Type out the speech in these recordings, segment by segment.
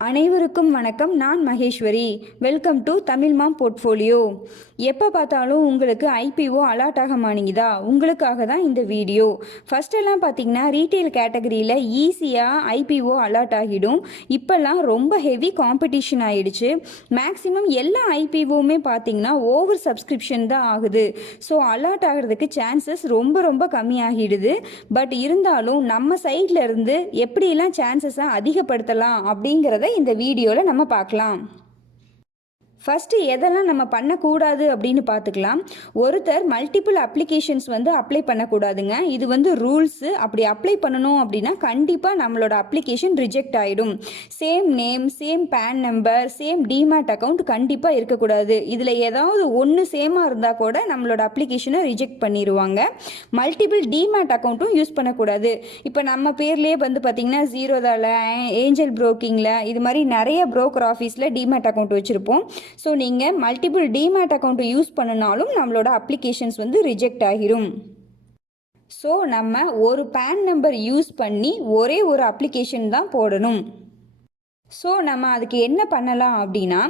அனைவருக்கும் வணக்கம். நான் Maheswari. Welcome to Tamil mom portfolio. எப்போ பார்த்தாலும் உங்களுக்கு ஐபிஓ அலாட் ஆக மாட்டேங்குதா? உங்களுக்காக தான் இந்த வீடியோ. ஃபஸ்ட்டெல்லாம் பார்த்தீங்கன்னா ரீட்டெயில் கேட்டகரியில் ஈஸியாக ஐபிஓ அலாட் ஆகிடும். இப்போல்லாம் ரொம்ப ஹெவி காம்படிஷன் ஆகிடுச்சு. மேக்ஸிமம் எல்லா ஐபிஓவுமே பார்த்தீங்கன்னா ஓவர் சப்ஸ்கிரிப்ஷன் தான் ஆகுது. ஸோ அலாட் ஆகிறதுக்கு சான்சஸ் ரொம்ப ரொம்ப கம்மியாகிடுது. பட் இருந்தாலும் நம்ம சைடில் இருந்து எப்படியெல்லாம் சான்சஸை அதிகப்படுத்தலாம் அப்படிங்கிறத இந்த வீடியோவில் நம்ம பார்க்கலாம். ஃபஸ்ட்டு எதெல்லாம் நம்ம பண்ணக்கூடாது அப்படின்னு பார்த்துக்கலாம். ஒருத்தர் மல்டிபிள் அப்ளிகேஷன்ஸ் அப்ளை பண்ணக்கூடாதுங்க. இது ரூல்ஸு. அப்படி அப்ளை பண்ணணும் அப்படின்னா கண்டிப்பாக நம்மளோட அப்ளிகேஷன் ரிஜெக்ட் ஆகிடும். Same name, same PAN number, same demat account கண்டிப்பாக இருக்கக்கூடாது. இதில் ஏதாவது ஒன்று சேமாக இருந்தால் கூட நம்மளோட அப்ளிகேஷனை ரிஜெக்ட் பண்ணிடுவாங்க. மல்டிபிள் டிமேட் அக்கௌண்ட்டும் யூஸ் பண்ணக்கூடாது. இப்போ நம்ம பேர்லேயே பார்த்திங்கன்னா ஜீரோதாவில், ஏஞ்சல் புரோக்கிங்கில், இது மாதிரி நிறைய புரோக்கர் ஆஃபீஸில் டிமேட் அக்கௌண்ட் வச்சுருப்போம். ஸோ நீங்கள் மல்டிபிள் டிமேட் அக்கௌண்ட்டை யூஸ் பண்ணினாலும் நம்மளோட அப்ளிகேஷன்ஸ் ரிஜெக்ட் ஆகிரும். ஸோ நம்ம ஒரு பேன் நம்பர் யூஸ் பண்ணி ஒரே ஒரு அப்ளிகேஷன் தான் போடணும். ஸோ நம்ம அதுக்கு என்ன பண்ணலாம் அப்படின்னா,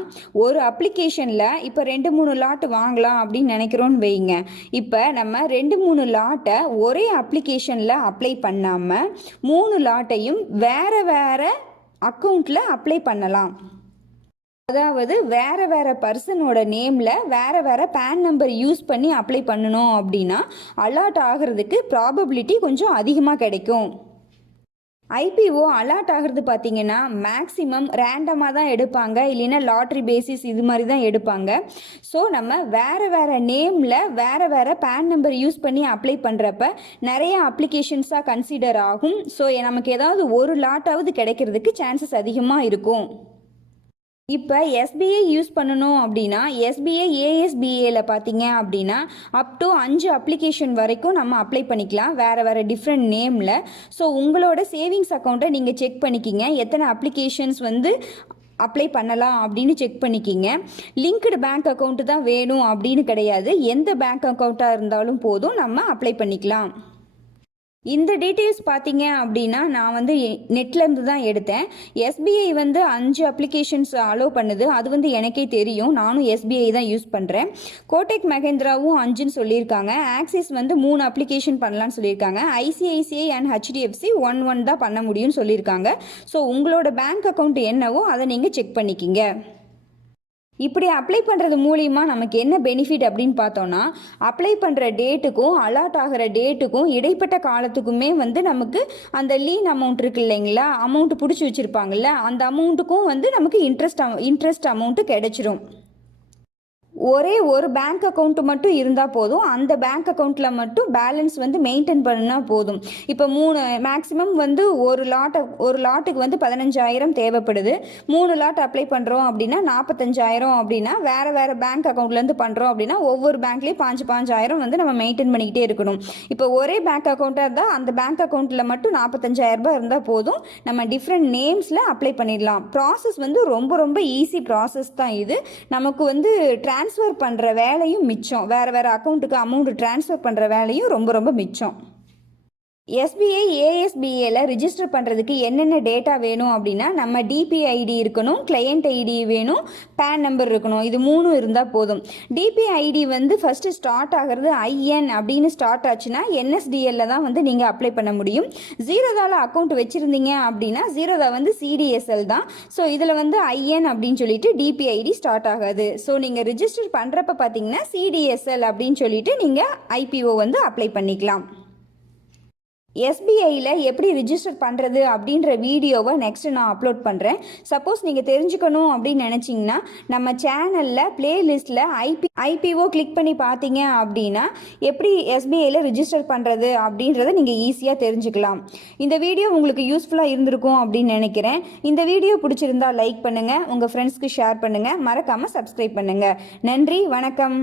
ஒரு அப்ளிகேஷனில் இப்போ 2-3 லாட் வாங்கலாம் அப்படின்னு நினைக்கிறோன்னு வைங்க. இப்போ நம்ம 2-3 லாட்டை ஒரே அப்ளிகேஷனில் அப்ளை பண்ணாமல் 3 லாட்டையும் வேறு வேறு அக்கௌண்ட்டில் அப்ளை பண்ணலாம். அதாவது வேறு வேறு பர்சனோட நேமில் வேறு வேறு பேன் நம்பர் யூஸ் பண்ணி அப்ளை பண்ணணும் அப்படின்னா அலாட் ஆகிறதுக்கு ப்ராபபிலிட்டி கொஞ்சம் அதிகமாக கிடைக்கும். ஐபிஓ அலாட் ஆகிறது பார்த்தீங்கன்னா மேக்ஸிமம் ரேண்டமாக தான் எடுப்பாங்க, இல்லைன்னா லாட்ரி பேசிஸ் இது மாதிரி தான் எடுப்பாங்க. ஸோ நம்ம வேறு வேறு நேமில் வேறு வேறு பேன் நம்பர் யூஸ் பண்ணி அப்ளை பண்ணுறப்ப நிறைய அப்ளிகேஷன்ஸாக கன்சிடர் ஆகும். ஸோ நமக்கு ஏதாவது ஒரு லாட்டாவது கிடைக்கிறதுக்கு சான்சஸ் அதிகமாக இருக்கும். இப்போ எஸ்பிஐ யூஸ் பண்ணணும் அப்படின்னா எஸ்பிஐ ஏஎஸ்பிஏல பார்த்தீங்க அப்படின்னா அப் டு 5 அப்ளிகேஷன் வரைக்கும் நம்ம அப்ளை பண்ணிக்கலாம் வேறு வேறு டிஃப்ரெண்ட் நேமில். ஸோ உங்களோட சேவிங்ஸ் அக்கௌண்ட்டை நீங்கள் செக் பண்ணிக்கிங்க. எத்தனை அப்ளிகேஷன்ஸ் அப்ளை பண்ணலாம் அப்படின்னு செக் பண்ணிக்கிங்க. லிங்க்டு பேங்க் அக்கௌண்ட்டு தான் வேணும் அப்படின்னு கிடையாது. எந்த பேங்க் அக்கௌண்ட்டாக இருந்தாலும் போதும், நம்ம அப்ளை பண்ணிக்கலாம். இந்த டீட்டெயில்ஸ் பார்த்தீங்க அப்படின்னா நான் நெட்லேருந்து தான் எடுத்தேன். எஸ்பிஐ 5 அப்ளிகேஷன்ஸ் அலோவ் பண்ணுது. அது எனக்கே தெரியும். நானும் எஸ்பிஐ தான் யூஸ் பண்ணுறேன். கோடெக் மஹேந்திராவும் 5ன்னு சொல்லியிருக்காங்க. ஆக்சிஸ் 3 அப்ளிகேஷன் பண்ணலான்னு சொல்லியிருக்காங்க. ஐசிஐசிஐ அண்ட் ஹெச்டிஎஃப்சி 1 தான் பண்ண முடியும்னு சொல்லியிருக்காங்க. ஸோ உங்களோட பேங்க் அக்கௌண்ட் என்னவோ அதை நீங்கள் செக் பண்ணிக்கிங்க. இப்படி அப்ளை பண்ணுறது மூலிமா நமக்கு என்ன பெனிஃபிட் அப்படின்னு பார்த்தோன்னா, அப்ளை பண்ணுற டேட்டுக்கும் அலாட் ஆகிற டேட்டுக்கும் இடைப்பட்ட காலத்துக்குமே நமக்கு அந்த லீன் அமௌண்ட் இருக்கு இல்லைங்களா, அமௌண்ட் பிடிச்சி வச்சுருப்பாங்கல்ல, அந்த அமௌண்ட்டுக்கும் நமக்கு இன்ட்ரெஸ்ட் அமௌண்ட்டு கிடைச்சிரும். ஒரே ஒரு பேங்க் அக்கௌண்ட் மட்டும் இருந்தால் போதும். அந்த பேங்க் அக்கௌண்ட்டில் மட்டும் பேலன்ஸ் மெயின்டைன் பண்ணால் போதும். இப்போ மேக்ஸிமம் ஒரு லாட்டுக்கு 15,000 தேவைப்படுது. 3 லாட் அப்ளை பண்ணுறோம் அப்படின்னா 45,000 அப்படின்னா வேறு வேறு பேங்க் அக்கௌண்ட்லேருந்து பண்ணுறோம் அப்படின்னா ஒவ்வொரு பேங்க்லேயும் 5,000 நம்ம மெயின்டைன் பண்ணிக்கிட்டே இருக்கணும். இப்போ ஒரே பேங்க் அக்கௌண்ட்டாக இருந்தால் அந்த பேங்க் அக்கௌண்ட்டில் மட்டும் 45,000 இருந்தால் போதும். நம்ம டிஃப்ரெண்ட் நேம்ஸில் அப்ளை பண்ணிடலாம். ப்ராசஸ் ரொம்ப ரொம்ப ஈஸி ப்ராசஸ் தான் இது. நமக்கு ட்ரான்ஸ்ஃபர் பண்ணுற வேலையும் மிச்சம். வேறு வேறு அக்கௌண்ட்டுக்கு அமௌண்ட் ட்ரான்ஸ்ஃபர் பண்ணுற வேலையும் ரொம்ப ரொம்ப மிச்சம். எஸ்பிஐ ஏஎஸ்பிஏல ரிஜிஸ்டர் பண்ணுறதுக்கு என்னென்ன டேட்டா வேணும் அப்படின்னா, நம்ம டிபி ஐடி இருக்கணும், கிளையண்ட் ஐடி வேணும், பேன் நம்பர் இருக்கணும். இது 3 இருந்தால் போதும். டிபி ஐடி ஃபஸ்ட்டு ஸ்டார்ட் ஆகிறது ஐஎன் அப்படின்னு ஸ்டார்ட் ஆச்சுன்னா என்எஸ்டிஎல்ல தான் நீங்கள் அப்ளை பண்ண முடியும். ஜீரோதாவில் அக்கௌண்ட் வச்சுருந்தீங்க அப்படின்னா ஜீரோதா சிடிஎஸ்எல் தான். ஸோ இதில் ஐஎன் அப்படின்னு சொல்லிட்டு டிபி ஐடி ஸ்டார்ட் ஆகாது. ஸோ நீங்கள் ரிஜிஸ்டர் பண்ணுறப்ப பார்த்தீங்கன்னா சிடிஎஸ்எல் அப்படின்னு சொல்லிட்டு நீங்கள் ஐபிஓ அப்ளை பண்ணிக்கலாம். எஸ்பிஐயில் எப்படி ரிஜிஸ்டர் பண்ணுறது அப்படின்ற வீடியோவை நெக்ஸ்ட்டு நான் அப்லோட் பண்ணுறேன். சப்போஸ் நீங்கள் தெரிஞ்சுக்கணும் அப்படின்னு நினச்சிங்கன்னா நம்ம சேனலில் பிளேலிஸ்ட்டில் ஐபிஓ கிளிக் பண்ணி பார்த்தீங்க அப்படின்னா எப்படி எஸ்பிஐயில் ரிஜிஸ்டர் பண்ணுறது அப்படின்றத நீங்கள் ஈஸியாக தெரிஞ்சுக்கலாம். இந்த வீடியோ உங்களுக்கு யூஸ்ஃபுல்லாக இருந்திருக்கும் அப்படின்னு நினைக்கிறேன். இந்த வீடியோ பிடிச்சிருந்தா லைக் பண்ணுங்கள், உங்கள் ஃப்ரெண்ட்ஸ்க்கு ஷேர் பண்ணுங்கள், மறக்காமல் சப்ஸ்கிரைப் பண்ணுங்கள். நன்றி, வணக்கம்.